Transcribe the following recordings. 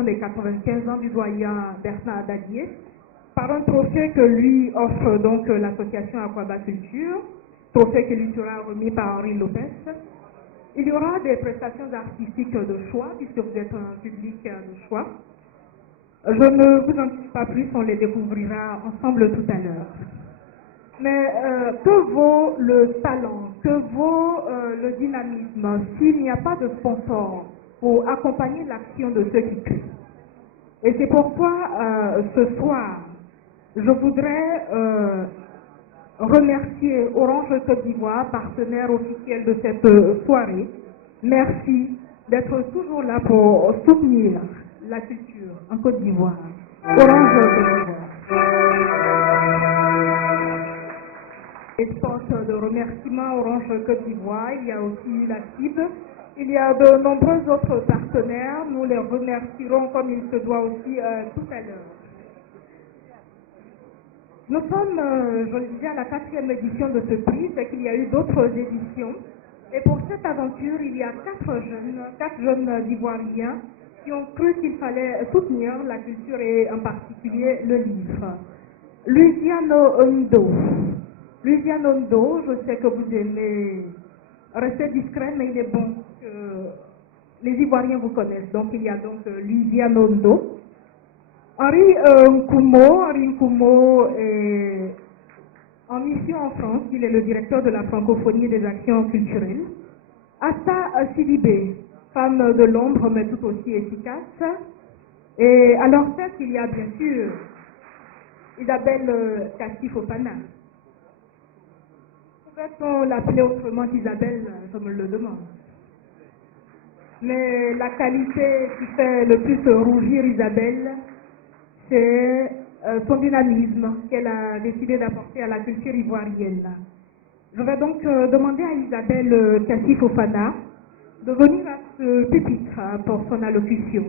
célébration des 95 ans du doyen Bernard Dadier par un trophée que lui offre donc l'association Aquabaculture, trophée qui lui sera remis par Henri Lopez. Il y aura des prestations artistiques de choix, puisque vous êtes un public de choix. Je ne vous en dis pas plus, on les découvrira ensemble tout à l'heure. Mais que vaut le talent, que vaut le dynamisme s'il n'y a pas de sponsor pour accompagner l'action de ceux qui créent? Et c'est pourquoi ce soir, je voudrais remercier Orange Côte d'Ivoire, partenaire officiel de cette soirée. Merci d'être toujours là pour soutenir la culture en Côte d'Ivoire. Orange Côte d'Ivoire. Et sorte de remerciements Orange Côte d'Ivoire, il y a aussi la CIB, il y a de nombreux autres partenaires, nous les remercierons comme il se doit aussi tout à l'heure. Nous sommes, je le disais, à la 4e édition de ce prix, c'est qu'il y a eu d'autres éditions. Et pour cette aventure, il y a 4 jeunes Ivoiriens qui ont cru qu'il fallait soutenir la culture et en particulier le livre. Luciano Ondo. Luciano Ondo, je sais que vous aimez rester discret, mais il est bon que les Ivoiriens vous connaissent. Donc il y a donc Luciano Ondo. Henri Nkumo est en mission en France, il est le directeur de la francophonie et des actions culturelles. Assa Sidibé, femme de l'ombre mais tout aussi efficace. Et à leur tête, il y a bien sûr Isabelle Kassi-Fofana. Pourrait-on l'appeler autrement qu'Isabelle, je me le demande. Mais la qualité qui fait le plus rougir Isabelle, c'est son dynamisme qu'elle a décidé d'apporter à la culture ivoirienne. Je vais donc demander à Isabelle Kassi-Fofana de venir à ce pupitre pour son allocution.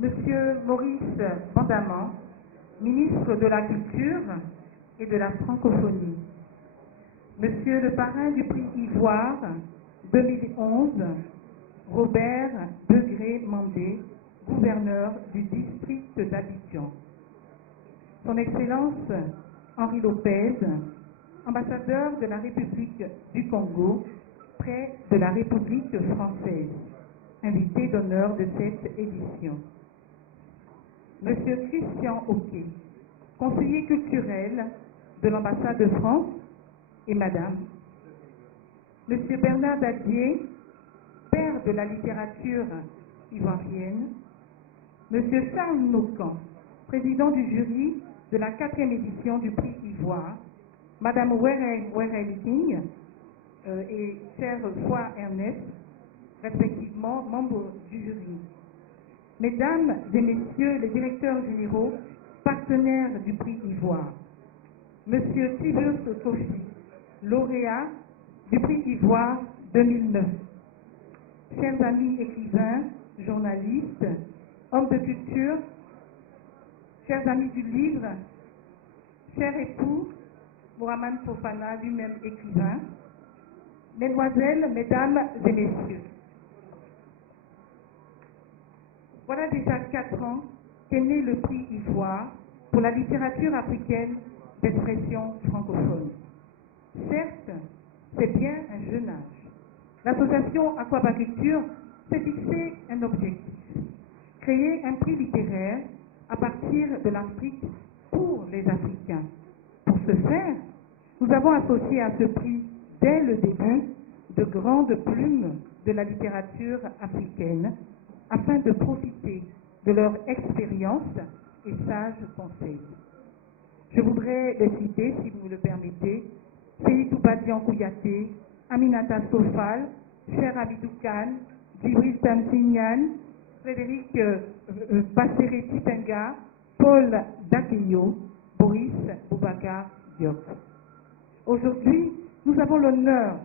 Monsieur Maurice Bandaman, ministre de la Culture et de la Francophonie. Monsieur le parrain du prix Ivoire 2011, Robert Degré-Mandé, gouverneur du district d'Abidjan. Son Excellence Henri Lopez, ambassadeur de la République du Congo près de la République française, invité d'honneur de cette édition. Monsieur Christian Oquet, conseiller culturel de l'ambassade de France, et Madame. Monsieur Bernard Dadier, père de la littérature ivoirienne. Monsieur Charles Nocan, président du jury de la 4e édition du prix Ivoire. Madame Were King et Cher Foy Ernest, respectivement membres du jury. Mesdames et Messieurs les directeurs généraux, partenaires du prix Ivoire, Monsieur Tiburce Sophie, lauréat du prix Ivoire 2009, chers amis écrivains, journalistes, hommes de culture, chers amis du livre, chers époux, Mohamed Fofana, lui-même écrivain, Mesdemoiselles, Mesdames et Messieurs. Voilà déjà 4 ans qu'est né le prix Ivoire pour la littérature africaine d'expression francophone. Certes, c'est bien un jeune âge. L'association Aquabaculture s'est fixé un objectif, créer un prix littéraire à partir de l'Afrique pour les Africains. Pour ce faire, nous avons associé à ce prix, dès le début, de grandes plumes de la littérature africaine, afin de profiter de leur expérience et sages conseils. Je voudrais les citer, si vous me le permettez, Seydou Badian Kouyaté, Aminata Sofal, Cher Abidou Khan, Djibril Tansignan, Frédéric Basséré Tipenga, Paul Dakeyo, Boris Boubacar Diop. Aujourd'hui, nous avons l'honneur